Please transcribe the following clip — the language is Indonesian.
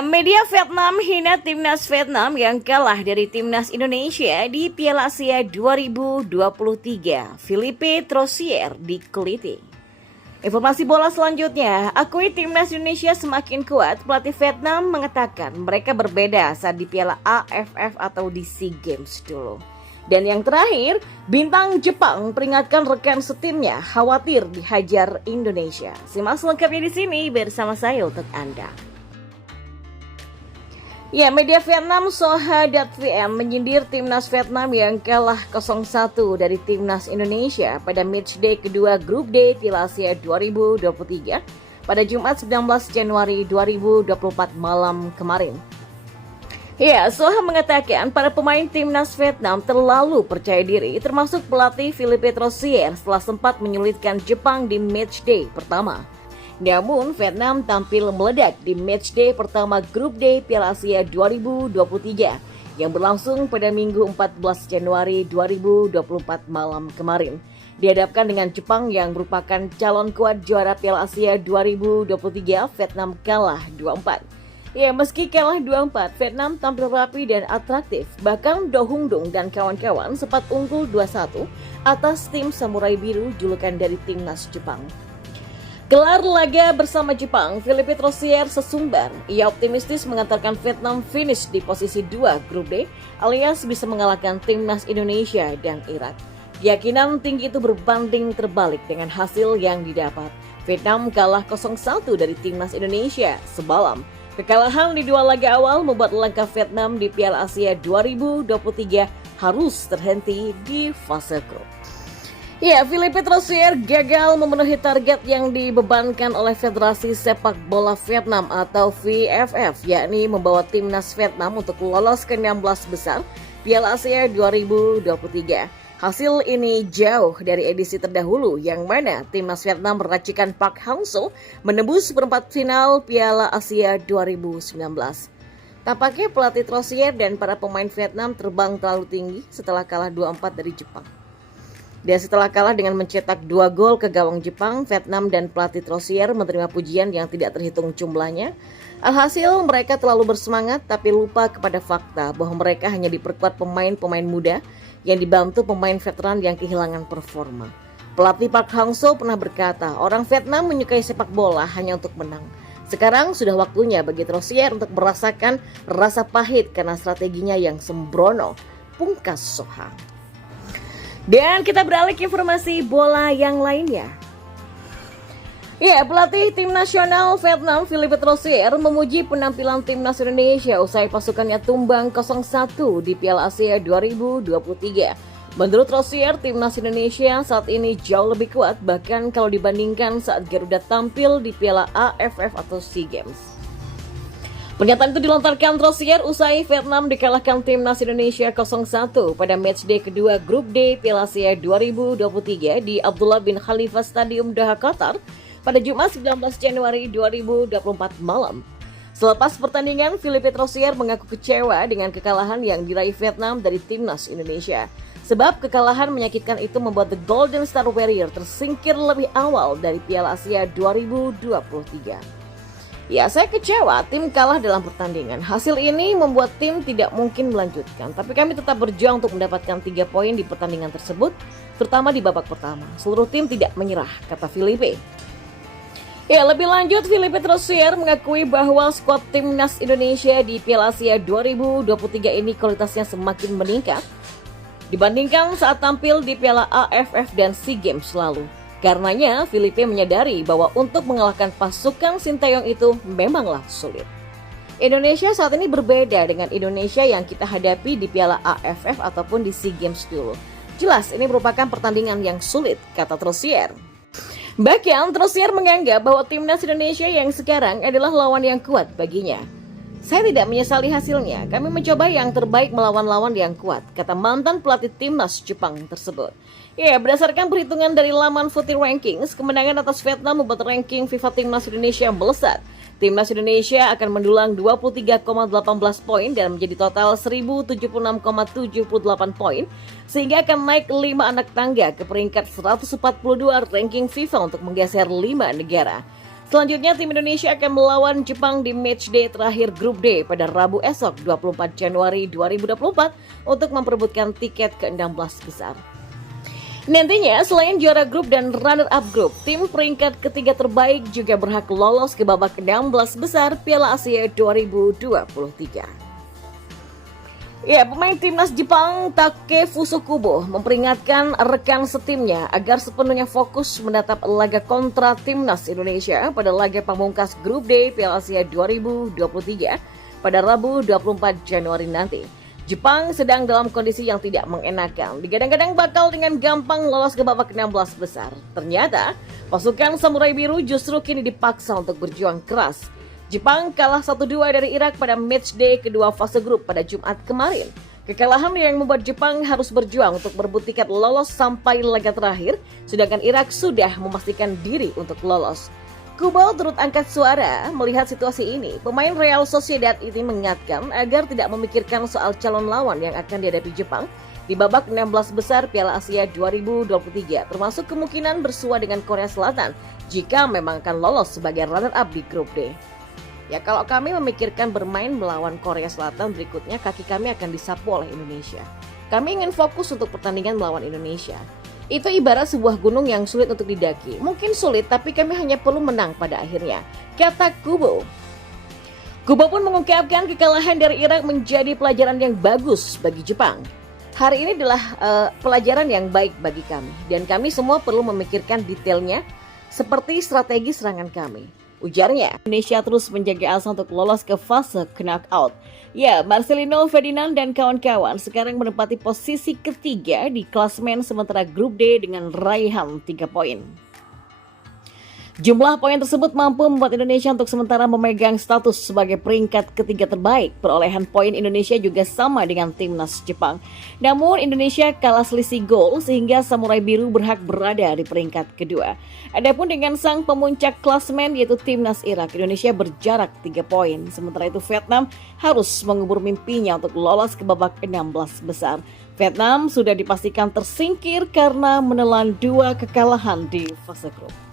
Ya, media Vietnam hina timnas Vietnam yang kalah dari timnas Indonesia di Piala Asia 2023. Philippe Troussier dikeliti. Informasi bola selanjutnya, akui timnas Indonesia semakin kuat. Pelatih Vietnam mengatakan mereka berbeda saat di Piala AFF atau di SEA Games dulu. Dan yang terakhir, bintang Jepang peringatkan rekan setimnya khawatir dihajar Indonesia. Simak selengkapnya di sini bersama saya untuk Anda. Ya, media Vietnam Soha.vn menyindir timnas Vietnam yang kalah 0-1 dari timnas Indonesia pada matchday kedua grup D Piala Asia 2023 pada Jumat 19 Januari 2024 malam kemarin. Ya, Soha mengatakan para pemain timnas Vietnam terlalu percaya diri, termasuk pelatih Philippe Troussier setelah sempat menyulitkan Jepang di matchday pertama. Namun, Vietnam tampil meledak di matchday pertama grup D Piala Asia 2023 yang berlangsung pada Minggu 14 Januari 2024 malam kemarin. Dihadapkan dengan Jepang yang merupakan calon kuat juara Piala Asia 2023, Vietnam kalah 2-4. Ya, meski kalah 2-4, Vietnam tampil rapi dan atraktif. Bahkan Do Hung Dung dan kawan-kawan sempat unggul 2-1 atas tim Samurai Biru julukan dari timnas Jepang. Gelar laga bersama Jepang, Philippe Troussier sesumbar. Ia optimistis mengantarkan Vietnam finish di posisi 2 grup D, alias bisa mengalahkan timnas Indonesia dan Irak. Keyakinan tinggi itu berbanding terbalik dengan hasil yang didapat. Vietnam kalah 0-1 dari timnas Indonesia semalam. Kekalahan di dua laga awal membuat langkah Vietnam di Piala Asia 2023 harus terhenti di fase grup. Ya, Philippe Troussier gagal memenuhi target yang dibebankan oleh Federasi Sepak Bola Vietnam atau VFF, yakni membawa timnas Vietnam untuk lolos ke 16 besar Piala Asia 2023. Hasil ini jauh dari edisi terdahulu yang mana timnas Vietnam meracikan Park Hang-seo menembus perempat final Piala Asia 2019. Tampaknya pelatih Troussier dan para pemain Vietnam terbang terlalu tinggi setelah kalah 2-4 dari Jepang. Dan setelah kalah dengan mencetak 2 gol ke gawang Jepang, Vietnam dan pelatih Troussier menerima pujian yang tidak terhitung jumlahnya. Alhasil mereka terlalu bersemangat tapi lupa kepada fakta bahwa mereka hanya diperkuat pemain-pemain muda yang dibantu pemain veteran yang kehilangan performa. Pelatih Park Hang-seo pernah berkata, orang Vietnam menyukai sepak bola hanya untuk menang. Sekarang sudah waktunya bagi Troussier untuk merasakan rasa pahit karena strateginya yang sembrono. Pungkas Soha. Dan kita beralih ke informasi bola yang lainnya. Ya, pelatih tim nasional Vietnam Philippe Troussier memuji penampilan timnas Indonesia usai pasukannya tumbang 0-1 di Piala Asia 2023. Menurut Troussier, timnas Indonesia saat ini jauh lebih kuat bahkan kalau dibandingkan saat Garuda tampil di Piala AFF atau SEA Games. Pernyataan itu dilontarkan Troussier usai Vietnam dikalahkan timnas Indonesia 0-1 pada matchday kedua grup D Piala Asia 2023 di Abdullah bin Khalifa Stadium Doha, Qatar pada Jumat 19 Januari 2024 malam. Selepas pertandingan, Philippe Troussier mengaku kecewa dengan kekalahan yang diraih Vietnam dari timnas Indonesia. Sebab kekalahan menyakitkan itu membuat The Golden Star Warrior tersingkir lebih awal dari Piala Asia 2023. Ya, saya kecewa tim kalah dalam pertandingan. Hasil ini membuat tim tidak mungkin melanjutkan. Tapi kami tetap berjuang untuk mendapatkan 3 poin di pertandingan tersebut, terutama di babak pertama. Seluruh tim tidak menyerah, kata Philippe. Ya, lebih lanjut, Philippe Troussier mengakui bahwa skuad timnas Indonesia di Piala Asia 2023 ini kualitasnya semakin meningkat dibandingkan saat tampil di Piala AFF dan SEA Games lalu. Karenanya, Philippe menyadari bahwa untuk mengalahkan pasukan Sintayong itu memanglah sulit. Indonesia saat ini berbeda dengan Indonesia yang kita hadapi di Piala AFF ataupun di SEA Games dulu. Jelas ini merupakan pertandingan yang sulit, kata Troussier. Bahkan Troussier menganggap bahwa timnas Indonesia yang sekarang adalah lawan yang kuat baginya. Saya tidak menyesali hasilnya, kami mencoba yang terbaik melawan lawan yang kuat, kata mantan pelatih timnas Jepang tersebut. Ya, berdasarkan perhitungan dari laman Footy Rankings, kemenangan atas Vietnam membuat ranking FIFA Timnas Indonesia melesat. Timnas Indonesia akan mendulang 23,18 poin dan menjadi total 1076,78 poin, sehingga akan naik 5 anak tangga ke peringkat 142 ranking FIFA untuk menggeser 5 negara. Selanjutnya, tim Indonesia akan melawan Jepang di matchday terakhir Grup D pada Rabu esok 24 Januari 2024 untuk memperebutkan tiket ke-16 besar. Nantinya, selain juara grup dan runner-up grup, tim peringkat ketiga terbaik juga berhak lolos ke babak 16 besar Piala Asia 2023. Ya, pemain timnas Jepang Takefusa Kubo memperingatkan rekan setimnya agar sepenuhnya fokus menatap laga kontra timnas Indonesia pada laga pamungkas Grup D Piala Asia 2023 pada Rabu 24 Januari nanti. Jepang sedang dalam kondisi yang tidak mengenakan. Digadang-gadang bakal dengan gampang lolos ke babak 16 besar. Ternyata, pasukan Samurai Biru justru kini dipaksa untuk berjuang keras. Jepang kalah 1-2 dari Irak pada matchday kedua fase grup pada Jumat kemarin. Kekalahan yang membuat Jepang harus berjuang untuk berebut tiket lolos sampai laga terakhir, sedangkan Irak sudah memastikan diri untuk lolos. Kubo turut angkat suara melihat situasi ini. Pemain Real Sociedad ini mengingatkan agar tidak memikirkan soal calon lawan yang akan dihadapi Jepang di babak 16 besar Piala Asia 2023, termasuk kemungkinan bersua dengan Korea Selatan jika memang akan lolos sebagai runner-up di Grup D. Ya, kalau kami memikirkan bermain melawan Korea Selatan berikutnya, kaki kami akan disapu oleh Indonesia. Kami ingin fokus untuk pertandingan melawan Indonesia. Itu ibarat sebuah gunung yang sulit untuk didaki. Mungkin sulit, tapi kami hanya perlu menang pada akhirnya, kata Kubo. Kubo pun mengungkapkan kekalahan dari Irak menjadi pelajaran yang bagus bagi Jepang. Hari ini adalah pelajaran yang baik bagi kami, dan kami semua perlu memikirkan detailnya seperti strategi serangan kami. Ujarnya, Indonesia terus menjaga asa untuk lolos ke fase knockout. Ya, Marcelino Ferdinand dan kawan-kawan sekarang menempati posisi ketiga di klasemen sementara Grup D dengan raihan 3 poin. Jumlah poin tersebut mampu membuat Indonesia untuk sementara memegang status sebagai peringkat ketiga terbaik. Perolehan poin Indonesia juga sama dengan timnas Jepang. Namun Indonesia kalah selisih gol sehingga Samurai Biru berhak berada di peringkat kedua. Adapun dengan sang pemuncak klasemen yaitu timnas Irak, Indonesia berjarak 3 poin. Sementara itu Vietnam harus mengubur mimpinya untuk lolos ke babak 16 besar. Vietnam sudah dipastikan tersingkir karena menelan 2 kekalahan di fase grup.